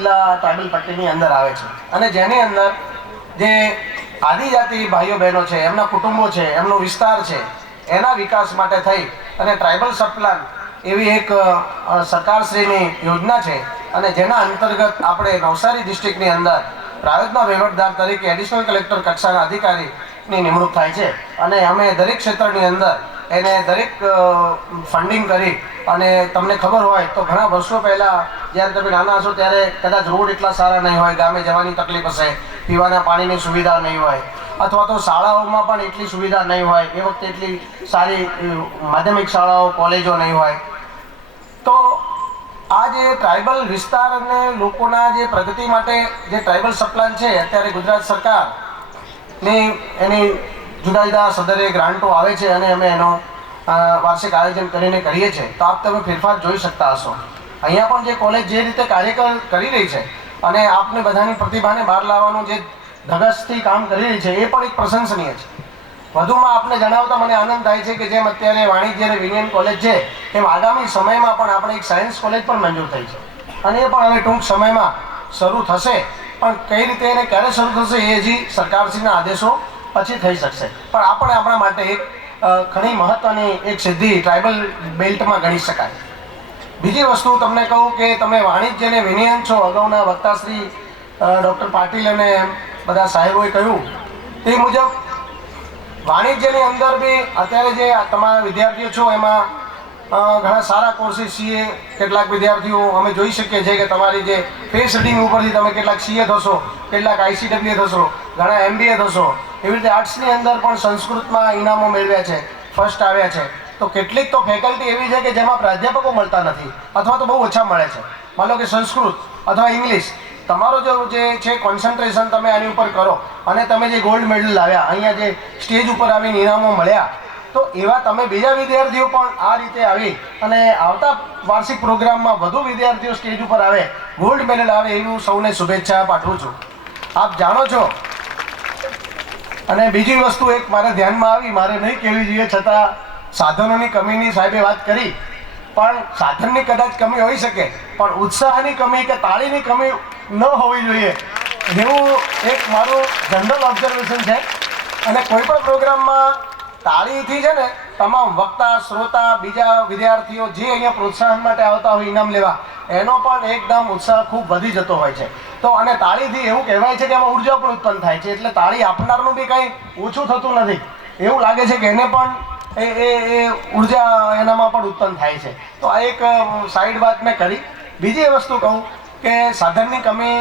જિલ્લા ટ્રાઇબલ પટ્ટીની અંદર આવે છે અને જેની અંદર જે આદિજાતિ ભાઈઓ બહેનો છે, એમના કુટુંબો છે, એમનો વિસ્તાર છે, એના વિકાસ માટે થઈ અને ટ્રાઇબલ સબપ્લાન એવી એક સરકારશ્રીની યોજના છે અને જેના અંતર્ગત આપણે નવસારી ડિસ્ટ્રિક્ટની અંદર પ્રાયોજના વહીવટદાર તરીકે એડિશનલ કલેક્ટર કક્ષાના અધિકારીની નિમણૂક થાય છે અને અમે દરેક ક્ષેત્રની અંદર એને દરેક ફંડિંગ કરી અને તમને ખબર હોય તો ઘણા વર્ષો પહેલાં જ્યારે તમે નાના હશો ત્યારે કદાચ રોડ એટલા સારા નહીં હોય, ગામે જવાની તકલીફ હશે, પીવાના પાણીની સુવિધા નહીં હોય અથવા તો શાળાઓમાં પણ એટલી સુવિધા નહીં હોય, એ વખતે એટલી સારી માધ્યમિક શાળાઓ કોલેજો નહીં હોય. તો આ જે ટ્રાઇબલ વિસ્તાર અને લોકોના જે પ્રગતિ માટે જે ટ્રાઇબલ સબપ્લાન છે અત્યારે ગુજરાત સરકારની એની જુદા જુદા સદરે ગ્રાન્ટો આવે છે અને અમે એનો વાર્ષિક આયોજન કરીને કરીએ છીએ. તો આપ તમે ફેરફાર જોઈ શકતા હશો. અહીંયા પણ જે કોલેજ જે રીતે કાર્ય કરી રહી છે અને આપને બધાની પ્રતિભાને બહાર લાવવાનું જે ધગશથી કામ કરી રહી છે એ પણ એક પ્રશંસનીય છે. વધુમાં આપને જણાવતા મને આનંદ થાય છે કે જેમ અત્યારે વાણિજ્ય અને વિજ્ઞાન કોલેજ છે એમ આગામી સમયમાં પણ આપણે એક સાયન્સ કોલેજ પણ મંજૂર થઈ છે અને એ પણ હવે ટૂંક સમયમાં શરૂ થશે. પણ કઈ રીતે એને ક્યારે શરૂ થશે એ હજી સરકારશ્રીના આદેશો પછી થઈ શકશે. પણ આપણે આપણા માટે એક ઘણી મહત્ત્વની એક સિદ્ધિ ટ્રાઇબલ બેલ્ટમાં ગણી શકાય. બીજી વસ્તુ તમને કહું કે તમે વાણિજ્ય અને વિજ્ઞાન છો, અગાઉના વક્તાશ્રી ડૉક્ટર પાટીલ અને બધા સાહેબોએ કહ્યું તે મુજબ વાણિજ્યની અંદર બી અત્યારે જે તમારા વિદ્યાર્થીઓ છો એમાં ઘણા સારા કોર્સીસ સીએ કેટલાક વિદ્યાર્થીઓ અમે જોઈ શકીએ છીએ કે તમારી જે ફેસ રીડિંગ ઉપરથી તમે કેટલાક સીએ થશો, કેટલાક આઈસીડબ્લ્યુ થશો, ઘણા એમબીએ થશો. એવી રીતે આર્ટ્સની અંદર પણ સંસ્કૃતમાં ઇનામો મેળવ્યા છે, ફર્સ્ટ આવ્યા છે. તો કેટલીક તો ફેકલ્ટી એવી છે કે જેમાં પ્રાધ્યાપકો મળતા નથી અથવા તો બહુ ઓછા મળે છે. માનો કે સંસ્કૃત અથવા ઇંગ્લિશ, તમારો જે છે કોન્સન્ટ્રેશન તમે આની ઉપર કરો અને તમે જે ગોલ્ડ મેડલ લાવ્યા, અહીંયા જે સ્ટેજ ઉપર આવીને ઇનામો મળ્યા, તો એવા તમે બીજા વિદ્યાર્થીઓ પણ આ રીતે આવી અને આવતા વાર્ષિક પ્રોગ્રામમાં વધુ વિદ્યાર્થીઓ સ્ટેજ ઉપર આવે, ગોલ્ડ મેડલ આવે એવું સૌને શુભેચ્છા પાઠવું છું. આપ જાણો છો. અને બીજી વસ્તુ એક મારે ધ્યાનમાં આવી, મારે નહીં કહેવી જોઈએ છતાં સાધનોની કમીની સાહેબે વાત કરી, પણ સાધનની કદાચ કમી હોઈ શકે પણ ઉત્સાહની કમી કે તાળીની કમી ન હોવી જોઈએ એવું એક મારું જનરલ ઓબ્ઝર્વેશન છે. અને કોઈ પણ પ્રોગ્રામમાં તાળીથી છે ને તમામ વક્તા, શ્રોતા, બીજા વિદ્યાર્થીઓ જે અહીંયા પ્રોત્સાહન માટે આવતા હોય ઇનામ લેવા, એનો પણ એકદમ ઉત્સાહ ખૂબ વધી જતો હોય છે. તો અને તાળીથી એવું કહેવાય છે કે એમાં ઉર્જા પણ ઉત્પન્ન થાય છે, એટલે તાળી આપનારનું બી કંઈ ઓછું થતું નથી. એવું લાગે છે કે એને પણ એ ઉર્જા એનામાં પણ ઉત્પન્ન થાય છે. તો આ એક સાઈડ વાત મેં કરી. બીજી વસ્તુ કહું કે સાધનની કમી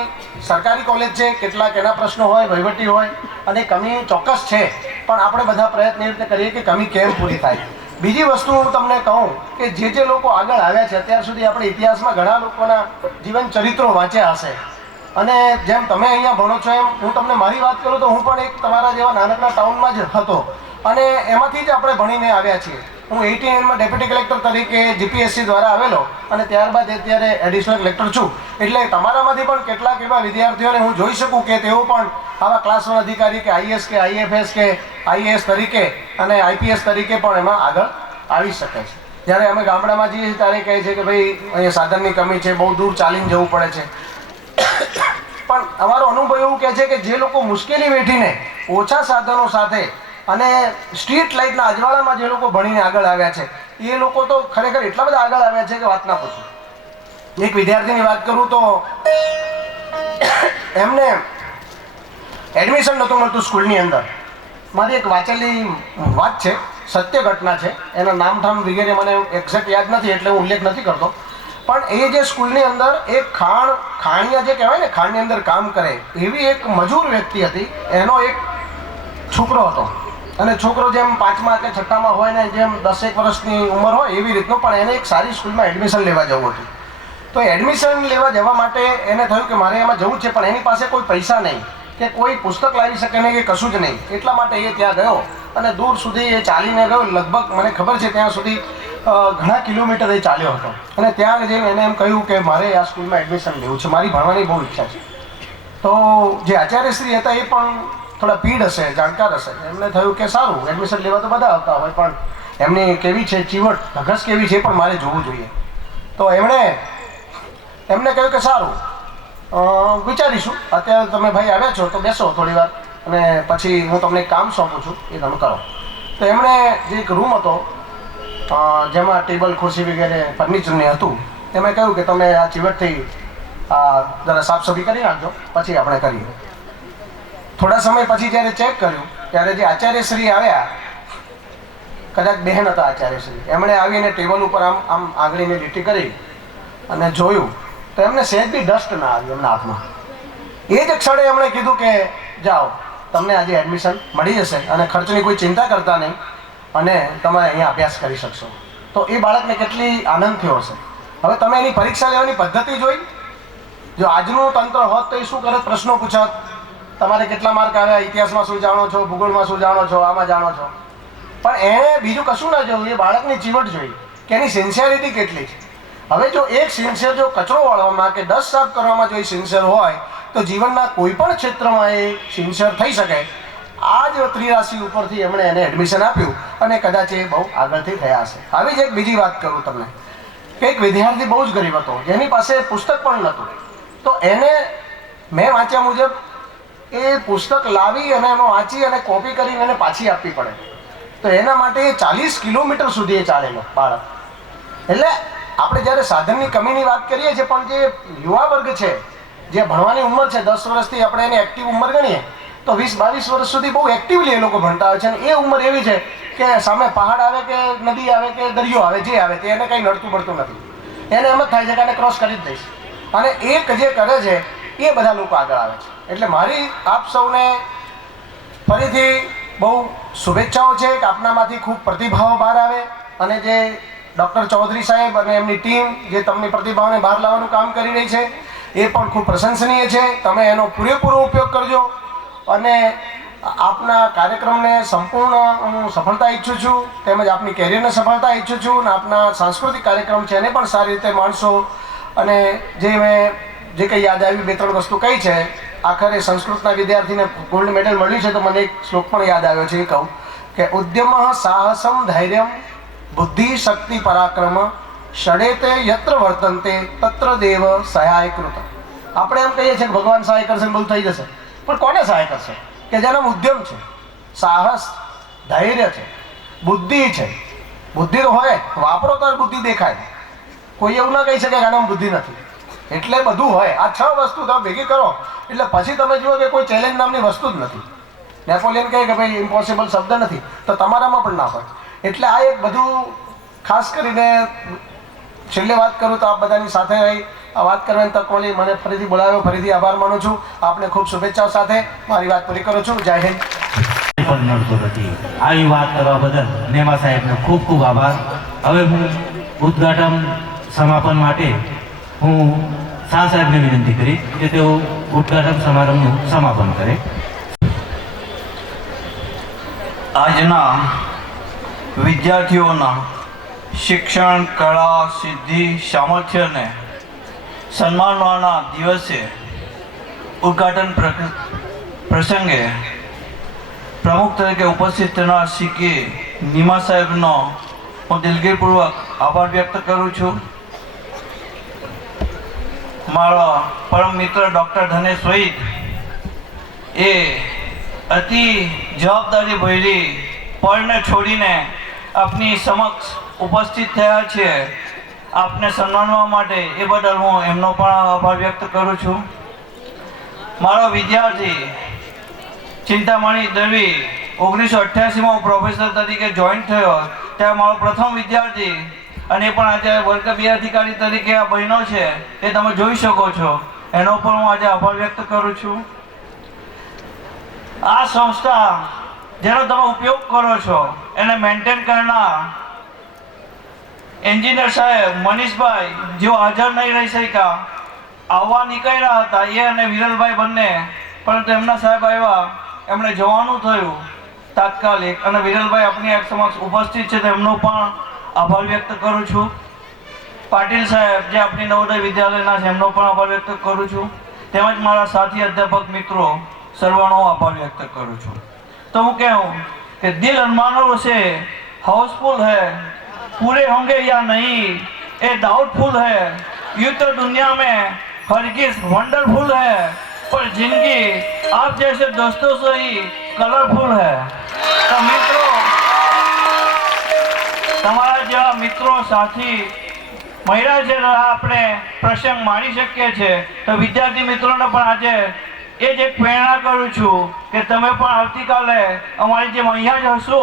સરકારી કોલેજ છે, કેટલાક એના પ્રશ્નો હોય, વહીવટી હોય અને કમી ચોક્કસ છે, પણ આપણે બધા પ્રયત્ન એ રીતે કરીએ કે કમી કેમ પૂરી થાય. બીજી વસ્તુ હું તમને કહું કે જે લોકો આગળ આવ્યા છે અત્યાર સુધી આપણે ઇતિહાસમાં ઘણા લોકોના જીવન ચરિત્રો વાંચ્યા હશે અને જેમ તમે અહીંયા ભણો છો એમ હું તમને મારી વાત કરું તો હું પણ એક તમારા જેવા નાનકડા ટાઉનમાં જ હતો અને એમાંથી જ આપણે ભણીને આવ્યા છીએ. હું 89માં ડેપ્યુટી કલેક્ટર તરીકે જીપીએસસી દ્વારા આવેલો અને ત્યારબાદ અત્યારે એડિશનલ કલેક્ટર છું. એટલે તમારામાંથી પણ કેટલાક એવા વિદ્યાર્થીઓને હું જોઈ શકું કે તેઓ પણ આવા ક્લાસ 1 અધિકારી કે આઈએસ કે આઈએફએસ કે આઈએએસ તરીકે અને આઈપીએસ તરીકે પણ એમાં આગળ આવી શકે છે. જ્યારે અમે ગામડામાં જઈએ ત્યારે કહે છે કે ભાઈ અહીંયા સાધનની કમી છે, બહુ દૂર ચાલીને જવું પડે છે. પણ અમારો અનુભવ એવું કહે છે કે જે લોકો મુશ્કેલી વેઠીને ઓછા સાધનો સાથે અને સ્ટ્રીટ લાઇટના અજવાળામાં જે લોકો ભણીને આગળ આવ્યા છે એ લોકો તો ખરેખર એટલા બધા આગળ આવ્યા છે કે વાત ના પૂછો. એક વિદ્યાર્થીની વાત કરું તો એમને એડમિશન નહોતું મળતું સ્કૂલની અંદર. મારી એક વાંચેલી વાત છે, સત્ય ઘટના છે, એના નામઠામ વગેરે મને એક્ઝેક્ટ યાદ નથી એટલે હું ઉલ્લેખ નથી કરતો. પણ એ જે સ્કૂલની અંદર એક ખાણિયા જે કહેવાય ને ખાણની અંદર કામ કરે એવી એક મજૂર વ્યક્તિ હતી. એનો એક છોકરો હતો અને છોકરો જેમ 5મા કે 6માં હોય ને જેમ 10 વર્ષની ઉંમર હોય એવી રીતનું, પણ એને એક સારી સ્કૂલમાં એડમિશન લેવા જવું હતું. તો એડમિશન લેવા જવા માટે એને થયું કે મારે એમાં જવું છે, પણ એની પાસે કોઈ પૈસા નહીં કે કોઈ પુસ્તક લાવી શકે નહીં કે કશું જ નહીં. એટલા માટે એ ત્યાં ગયો અને દૂર સુધી એ ચાલીને ગયો. લગભગ મને ખબર છે ત્યાં સુધી ઘણા કિલોમીટર એ ચાલ્યો હતો અને ત્યાં જઈને એને એમ કહ્યું કે મારે આ સ્કૂલમાં એડમિશન લેવું છે, મારી ભણવાની બહુ ઈચ્છા છે. તો જે આચાર્યશ્રી હતા એ પણ થોડા પીડ હશે, જાણકાર હશે. એમને થયું કે સારું, એડમિશન લેવા તો બધા આવતા હોય પણ એમની કેવી છે ચીવટ, ધગસ કેવી છે પણ મારે જોવું જોઈએ. તો એમને કહ્યું કે સારું, વિચારીશું. અત્યારે તમે ભાઈ આવ્યા છો તો બેસો થોડી વાર, અને પછી હું તમને એક કામ સોંપું છું, એ તમે કરો. તો એમણે જે એક રૂમ હતો જેમાં ટેબલ ખુરશી વગેરે ફર્નિચરને હતું, એમણે કહ્યું કે તમે આ ચીવટથી જરા સાફ સફાઈ કરી નાખજો, પછી આપણે કરીએ. થોડા સમય પછી જ્યારે ચેક કર્યું ત્યારે જે આચાર્યશ્રી આવ્યા, કદાચ બહેન હતા આચાર્યશ્રી, એમણે આવીને ટેબલ ઉપર આમ આમ આંગળીની લીટી કરી અને જોયું તો એમને સહેજ બી ડસ્ટ ના આવી એમના હાથમાં. એ જ ક્ષણે એમણે કીધું કે જાઓ, તમને આજે એડમિશન મળી જશે અને ખર્ચની કોઈ ચિંતા કરતા નહીં અને તમે અહીંયા અભ્યાસ કરી શકશો. તો એ બાળકને કેટલી આનંદ થયો હશે. હવે તમે એની પરીક્ષા લેવાની પદ્ધતિ જોઈ. જો આજનું તંત્ર હોત તો એ શું કરત? પ્રશ્નો પૂછત, તમારે કેટલા માર્ક આવ્યા, ઇતિહાસમાં શું જાણો છો, ભૂગોળમાં શું જાણો છો, આમાં જાણો છો. પણ એણે બીજું કશું ના જોયું, એ બાળકની ચીવટ જોઈ કે એની સિન્સિયરિટી કેટલી છે. હવે જો એક સિન્સિયર જો કચરો વાળવામાં કે ડસ્ટ સાફ કરવામાં જો એ સિન્સિયર હોય તો જીવનના કોઈ પણ ક્ષેત્રમાં એ સિન્સિયર થઈ શકે. આ જ ત્રિરાશિ ઉપરથી એમણે એને એડમિશન આપ્યું અને કદાચ એ બહુ આગળથી થયા હશે. આવી જ એક બીજી વાત કરું તમને કે એક વિદ્યાર્થી બહુ જ ગરીબ હતો, જેની પાસે પુસ્તક પણ નહોતું. તો એને મેં વાંચ્યા મુજબ એ પુસ્તક લાવી અને એનો વાંચી અને કોપી કરીને એને પાછી આપવી પડે. તો એના માટે 40 કિલોમીટર સુધી એ ચાલેલો બાળક. એટલે આપણે જ્યારે સાધનની કમીની વાત કરીએ છીએ, પણ જે યુવા વર્ગ છે, જે ભણવાની ઉંમર છે 10 વર્ષથી આપણે એની એક્ટિવ ઉંમર ગણીએ તો 20-22 વર્ષ સુધી બહુ એક્ટિવલી એ લોકો ભણતા હોય છે. અને એ ઉંમર એવી છે કે સામે પહાડ આવે કે નદી આવે કે દરિયો આવે, જે આવે તે એને કંઈ નડતું પડતું નથી. એને એમ જ થાય છે કે આને ક્રોસ કરી જ દઈશ. અને એક જે કરે છે એ બધા લોકો આગળ આવે છે. એટલે મારી આપ સૌને ફરીથી બહુ શુભેચ્છાઓ છે કે આપનામાંથી ખૂબ પ્રતિભાવો બહાર આવે અને જે ડૉક્ટર ચૌધરી સાહેબ અને એમની ટીમ જે તમને પ્રતિભાઓને બહાર લાવવાનું કામ કરી રહી છે એ પણ ખૂબ પ્રશંસનીય છે. તમે એનો પૂરેપૂરો ઉપયોગ કરજો અને આપના કાર્યક્રમને સંપૂર્ણ હું સફળતા ઈચ્છું છું, તેમજ આપની કેરિયરને સફળતા ઈચ્છું છું અને આપના સાંસ્કૃતિક કાર્યક્રમ છે એને પણ સારી રીતે માણશો. અને જે મેં જે કંઈ યાદ આવી 2-3 વસ્તુ કહી છે, આખરે સંસ્કૃતના વિદ્યાર્થીને ગોલ્ડ મેડલ મળ્યું છે તો મને એક શ્લોક પણ યાદ આવ્યો છે. એ કહું કે ઉદ્યમ સાહસમ ધૈર્યમ બુદ્ધિ શક્તિ પરાક્રમ ષડેતે યત્ર વર્તન્તે તત્ર દેવ સહાય કૃત. આપણે એમ કહીએ છીએ કે ભગવાન સહાય કરશે ને બધું થઈ જશે, પણ કોને સહાય કરશે? કે જેનો ઉદ્યમ છે, સાહસ, ધૈર્ય છે, બુદ્ધિ છે. બુદ્ધિ તો હોય, વાપરો તો બુદ્ધિ દેખાય. કોઈ એવું ના કહી શકે કે આનામાં બુદ્ધિ નથી. એટલે બધું હોય. આ 6 વસ્તુ તમે ભેગી કરો એટલે પછી તમે જુઓ કે કોઈ ચેલેન્જ નામની વસ્તુ જ નથી. નેપોલિયન કહે કે ભાઈ ઇમ્પોસિબલ શબ્દ નથી, તો તમારામાં પણ ના હોય. એટલે આ એક બધું ખાસ કરીને છેલ્લે વાત કરું તો આપ બધાની સાથે રહી આ વાત કરવાની તક મળી, મને ફરીથી બોલાવ્યો, ફરીથી આભાર માનું છું. આપને ખૂબ શુભેચ્છાઓ સાથે મારી વાત પૂરી કરું છું. જય હિન્દ. પણ નડતો નથી. આવી વાત કરવા બદલ નેમા સાહેબનો ખૂબ ખૂબ આભાર. હવે હું ઉદ્ઘાટન સમાપન માટે હું શાહ સાહેબને વિનંતી કરી કે તેઓ ઉદ્ઘાટન સમારંભનું સમાપન કરે. આજના વિદ્યાર્થીઓના શિક્ષણ, કળા, સિદ્ધિ, સામર્થ્યને સન્માનવાના દિવસે ઉદ્ઘાટન પ્રસંગે પ્રમુખ તરીકે ઉપસ્થિત થનાર શ્રી કે નીમા સાહેબનો હું દિલગીરપૂર્વક આભાર વ્યક્ત કરું છું. મારા પરમ મિત્ર ડૉક્ટર ધનેશ વૈદ એ અતિ જવાબદારી ભરી પળને છોડીને આપની સમક્ષ ઉપસ્થિત થયા છે આપને સન્માનવા માટે. એ બદલ હું એમનો પણ આભાર વ્યક્ત કરું છું. મારો વિદ્યાર્થી ચિંતામણી દળવી 1988માં હું પ્રોફેસર તરીકે જોઈન થયો, ત્યારે મારો પ્રથમ વિદ્યાર્થી અને એ પણ આજે વર્ગ 2 અધિકારી તરીકે આ બન્યો છે, એ તમે જોઈ શકો છો. એનો પણ હું આજે આભાર વ્યક્ત કરું છું. આ સંસ્થા જેનો તમે ઉપયોગ કરો છો એને મેન્ટેન કરનાર એન્જિનિયર સાહેબ મનીષભાઈ, જેઓ હાજર નહીં રહી શક્યા, આવવા નીકળ્યા હતા એ અને વિરલભાઈ બંને, પરંતુ એમના સાહેબ આવ્યા, એમણે જવાનું થયું તાત્કાલિક. અને વિરલભાઈ આપની એક સમક્ષ ઉપસ્થિત છે, તેમનો પણ આભાર વ્યક્ત કરું છું. પાટીલ સાહેબ જે આપણી નવોદય વિદ્યાલયના છે, એમનો પણ આભાર વ્યક્ત કરું છું. તેમજ મારા સાથી અધ્યાપક મિત્રો સર્વનો આભાર વ્યક્ત કરું છું. तो હું कहूँ कि दिल अरमानों से हाउसफुल है, पूरे होंगे या नहीं ये डाउटफुल है. यूँ तो दुनिया में हरगिज वंडरफुल है, पर जिंदगी आप जैसे दोस्तों से ही कलरफुल है। तो मित्रों, તમારા જેવા મિત્રો સાથી મળ્યા છે, આપણે પ્રસંગ માણી શકીએ છીએ। તો વિદ્યાર્થી મિત્રોને પણ આજે એ જ એક પ્રેરણા કરું છું કે તમે પણ આવતીકાલે અમારી જેમ અહીંયા જ હશો,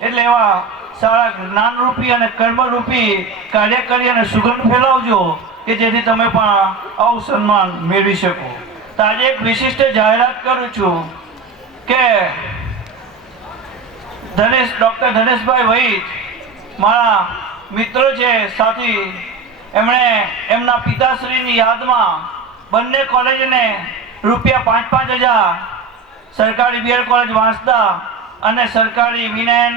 એટલે એવા સારા જ્ઞાનરૂપી અને કર્મરૂપી કાર્ય કરી અને સુગંધ ફેલાવજો કે જેથી તમે પણ આવું સન્માન મેળવી શકો। તો આજે એક વિશિષ્ટ જાહેરાત કરું છું કે ડૉક્ટર ધનેશભાઈ વૈદ મારા મિત્ર છે, સાથી, એમણે એમના પિતાશ્રીની યાદમાં બંને કોલેજને ₹5,000 સરકારી બીએડ કોલેજ વાંસદા અને સરકારી વિનયન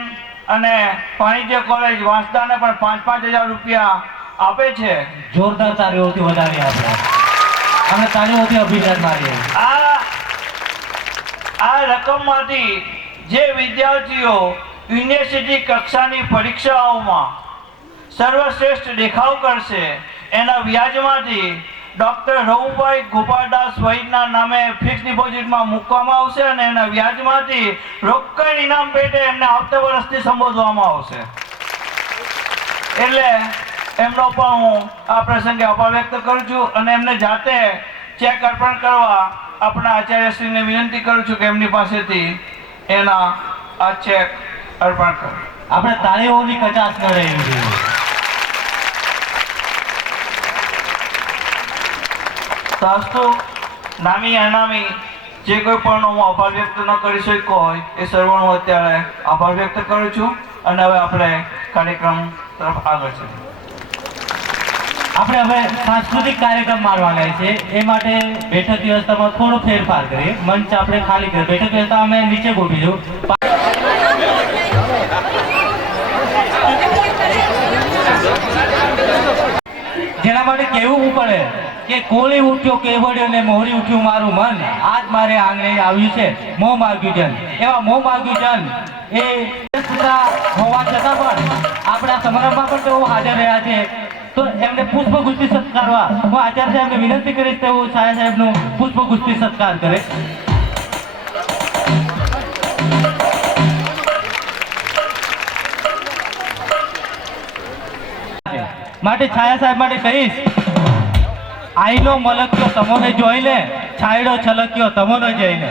અને વાણિજ્ય કોલેજ વાંસદાને પણ ₹5,000 આપે છે। જોરદાર તાળીઓથી વધાવીએ આપણે અને તાળીઓથી અભિનંદન મારીએ। આ રકમમાંથી જે વિદ્યાર્થીઓ યુનિવર્સિટી કક્ષાની પરીક્ષાઓમાં સર્વશ્રેષ્ઠ દેખાવ કરશે એના વ્યાજમાંથી ડૉક્ટર રઘુભાઈ ગોપાલદાસ વૈદના નામે ફિક્સ ડિપોઝિટમાં મૂકવામાં આવશે અને એના વ્યાજમાંથી રોકડ ઇનામ પેટે એમને આવતા વર્ષથી સંબોધવામાં આવશે। એટલે એમનો પણ હું આ પ્રસંગે આભાર વ્યક્ત કરું છું અને એમને જાતે ચેક અર્પણ કરવા આપણા આચાર્યશ્રીને વિનંતી કરું છું કે એમની પાસેથી એના આ ચેક અર્પણ કરો। આપણે તાળીઓની કચાશ ન રહેવી જોઈએ। સાસ્તુ નામી અનામી જે કોઈ પણ હું આભાર વ્યક્ત ન કરી શક્યો હોય એ સર્વનો હું અત્યારે આભાર વ્યક્ત કરું છું અને હવે આપણે કાર્યક્રમ તરફ આગળ ચલીએ। આપણે હવે સાંસ્કૃતિક કાર્યક્રમ માણવાના છે, એ માટે બેઠક વ્યવસ્થામાં થોડો ફેરફાર કરીએ। મંચ આપણે ખાલી કરીએ, બેઠક વ્યવસ્થા અમે નીચે ગોઠવીશું। જેના માટે કહેવું પડે કે કોળી ઉઠ્યો કેવડ્યો ને મોહરી ઉઠ્યું મારું મન, આજ મારે આંગણે આવ્યું છે મોં માગ્યું જન। એવા મોં માગ્યું જન એ હોવા છતાં પણ આપણા સમારંભમાં પણ તેઓ હાજર રહ્યા છે, તો એમને પુષ્પગુચ્છથી સત્કારવા હું આચાર્ય સાહેબને વિનંતી કરીશ તેઓ છાયા સાહેબનું પુષ્પગુચ્છથી સત્કાર કરે। માટે છાયા સાહેબ માટે કહીશ, આઈનો મલક્યો તમોને જોઈને, છાયડો છલક્યો તમોને જઈને,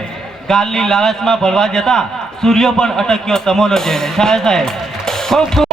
ગાલની લાલચમાં ભરવા જતા સૂર્ય પણ અટક્યો તમોને જઈને। છાયા સાહેબ ખૂબ ખૂબ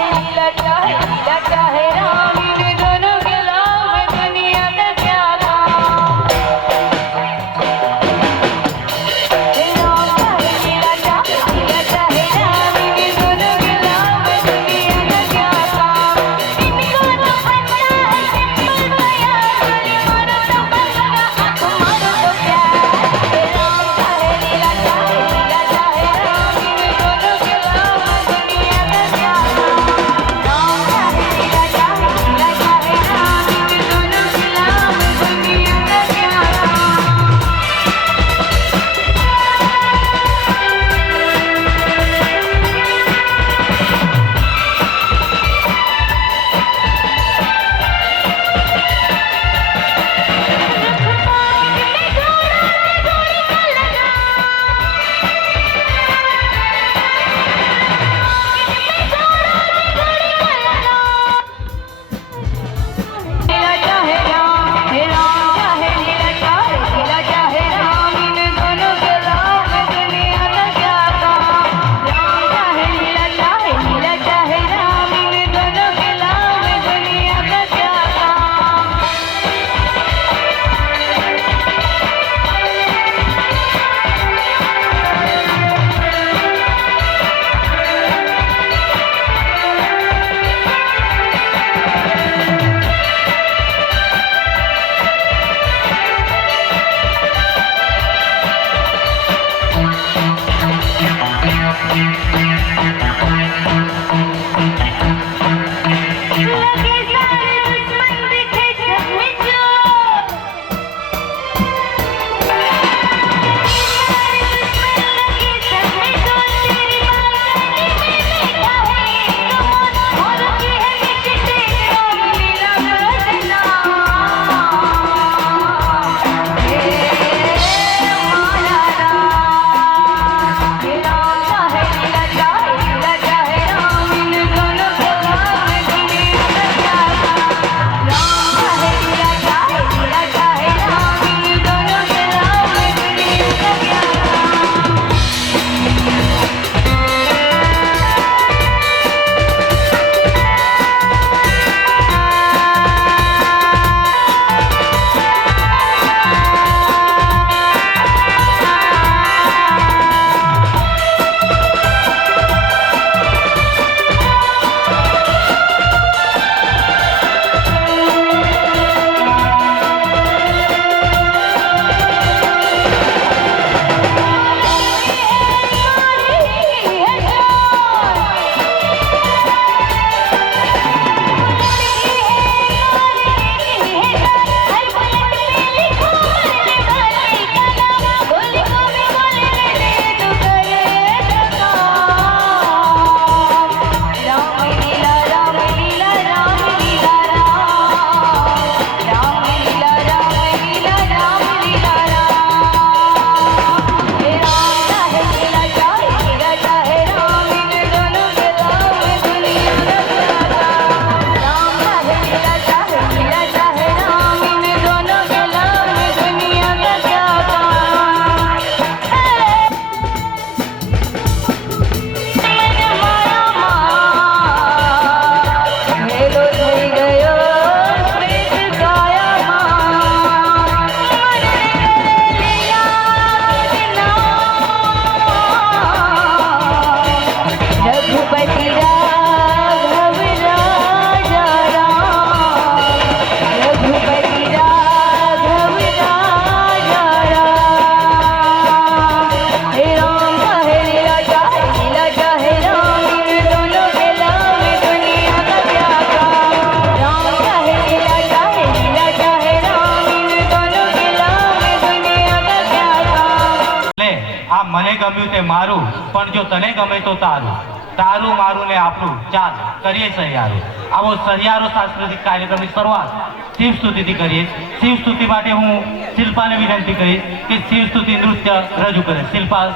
આ મને ગમ્યું તે મારું, પણ જો તને ગમે તો તારું, તારું મારું ને આપણું, ચાલ કરીએ સહિયારો. આવો સહિયારો સાંસ્કૃતિક કાર્યક્રમની શરૂઆત શિવ સ્તુતિથી કરીએ. શિવ સ્તુતિ માટે હું શિલ્પાને વિનંતી કરીશ કે શિવ સ્તુતિ નૃત્ય રજૂ કરે. શિલ્પા.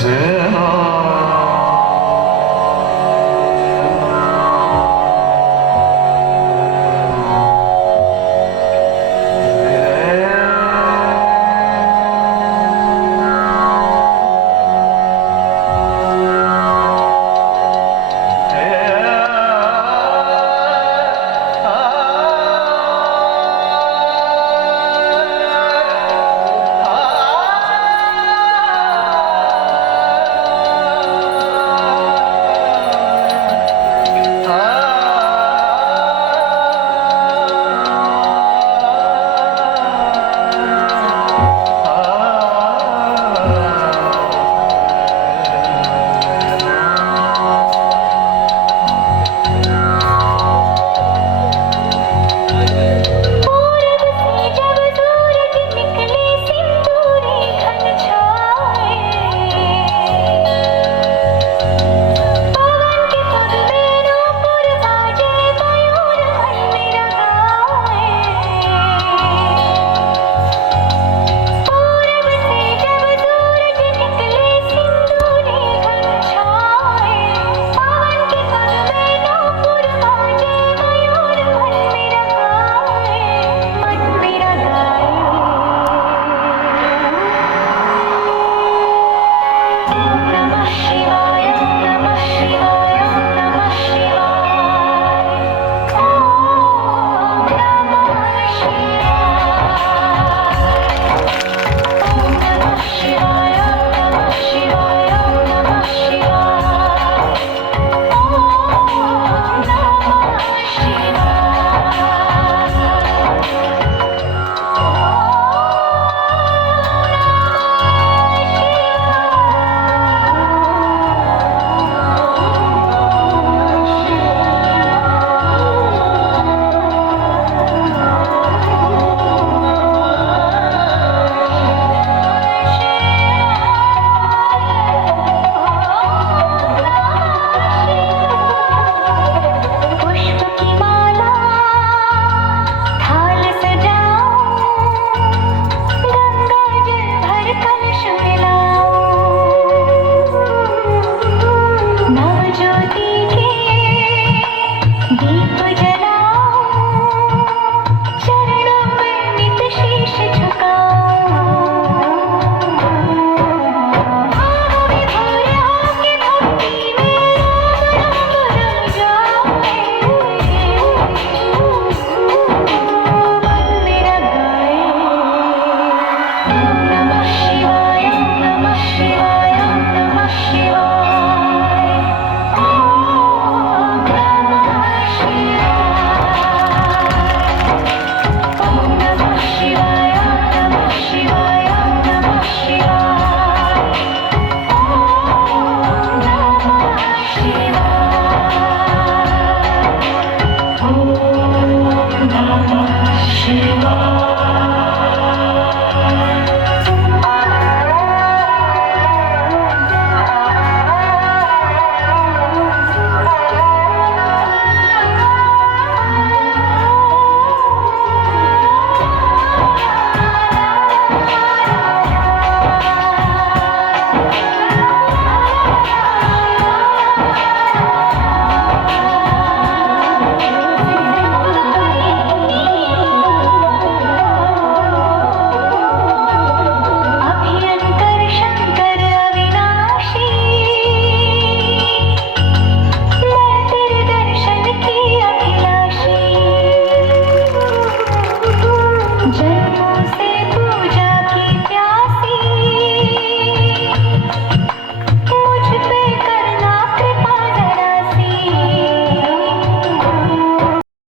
જય